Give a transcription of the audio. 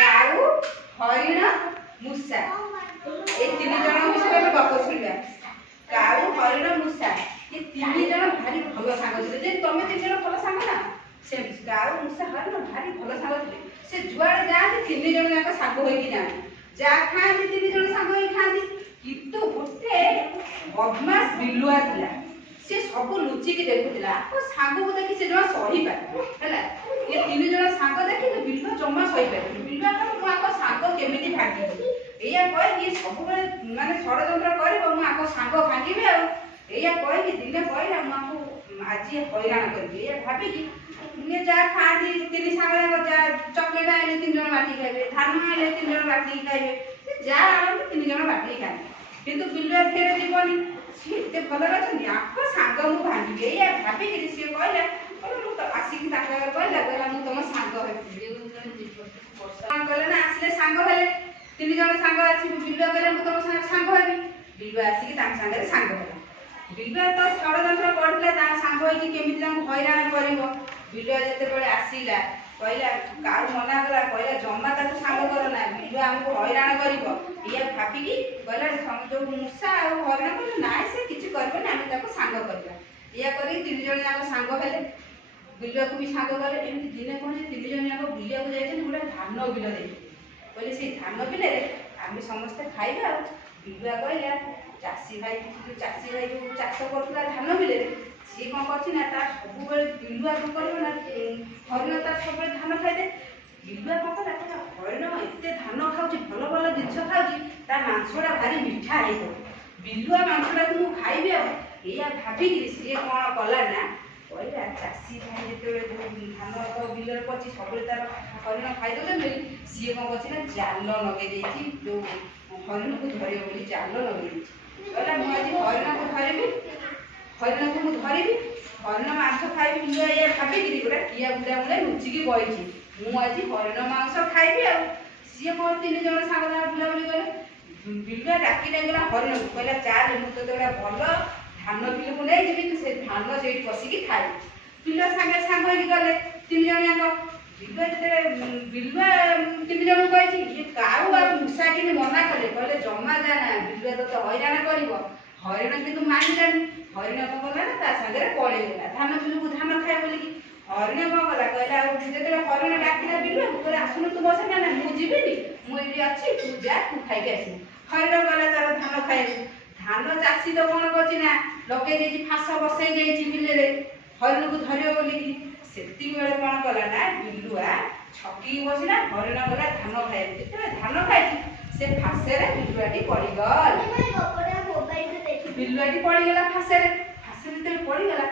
काऊ हरिण मूषा ये तीन जन विषय में गप शुणा काऊ हरिण मूषा ये तीन जन भारी भल सांग थे तुम तीन जन भल सांग ना से काऊ मूषा हरिण भारी भल सांग थे से जुआड़े जाते तीन जन जाक सांग हो जहाँ खाती तीन जन सांग हो खाती किंतु गोटे बदमाश बिलुआ थिला से सब लुचिकी देखुला सांग को देखी से जमा सही पारे है ये तीन जन सांग देखी बिलुआ जमा सही पारे बिलुआ मुझे सांग केमी भागी या कही सब माने षड्यंत्र कर सांग भांगे या कही दिने कहला मुझे आज हैरान करी भाविकी जहाँ खाती तीन सांग चॉकलेट आए तीन जन बाटी खाइबे धान आए तीन जन बाटी खाइबे जहाँ आने तीन जन बाटी खाए किंतु बिलुआ फेर जीवनी सी एत भल अच्छी आप सांग मुझे भांगे या भाविकी सी कहला आसिक कहला मुझे तुम सांग कहले ना आसले सांग हेले तीन जन सांग आसी बिलुआ कहले मुझे तुम सांग हेबी बिलुआ आसिक सांगे सांग होला बिलुआ तो षड्यंत्र करथिला सांग होइकी केमिति हैरान करिवो बिलुआ जेतेबेले आसीला कहला काऊ मना कला कहला जमा ताकू सांग कर ना बिलुआ हमको हैरान करिवो या भाबिकी कहला जो मूषा और हरिण कहले ना से किछि करबे ना हम ताकू सांग करबा या करी तीन जन जाक सांग हेले बिलुआ को भी सांग कले एमती दिने कौन तीन जन जाक बुलिया को जाइछन गोटे धान बिल देखि कहले से धान बिल आम समस्ते खाइबा बिलुआ कहला चाषी भाई जो चाष करुला धान बिल सी कौन कर सब बिलुआ कौन कर हरिण तार सब धान खाइदे बिलुआ कौन कला हरिण एत धान खाऊँ भल भल जिन खाऊँ मांसटा भारी मिठा है बिलुआ मांसटा को मुझे खाइबी या भाविकी सी कौन कला ना कहला चाषी भाई जो धान बिल पची सब तार हरिण खाईदे सी कौन कर जाल लगे जो हरिण को धर बोली जाल लगे कहला मुझे हरिण को धरबी हरिण को मुझे धरबी हरिण मांस खाइबी बिलुआ या भाविकी गोटे किया बुदा मूले लुचिकी बही मुझे हरिण मांस खाइबी सी कौन तीन जन सांग बुलाबुली कले बिलुआ डाकी डाकला हरिण को कहला चाल मुझे तो भल धान बिल को नहीं जी से धान से बसिकी खाए बिलुआ सांगे सांग गले तीन जन जाक बिलुआ जो बिलुआ तीन जन कही ये काऊ आ मूषा कि मना कले कहले जमा जाना बिलुआ तो हैरान कर हरिण कि मानिलानी हरिण कौन कला ना सागर पलैगला धान बिल को धान खाए बोलिकी हरिण कौन कला कहला जो हरिण डाकिला बिलुआ कहले आसुन तू बस ना मुझे जीविनी मुझे अच्छी तू जा तू खाई आस हरिण गला तार धान खाए धान चाषी तो कौन कर लगे फास बसई बिल हरिण को धर बोलिकी से कौन कला ना बिलुआ छकी बसला हरिण गला धान खाए जिते धान खाई से फासे बिलुआटी पड़गल बिलुआटी पड़गला फासे पड़गला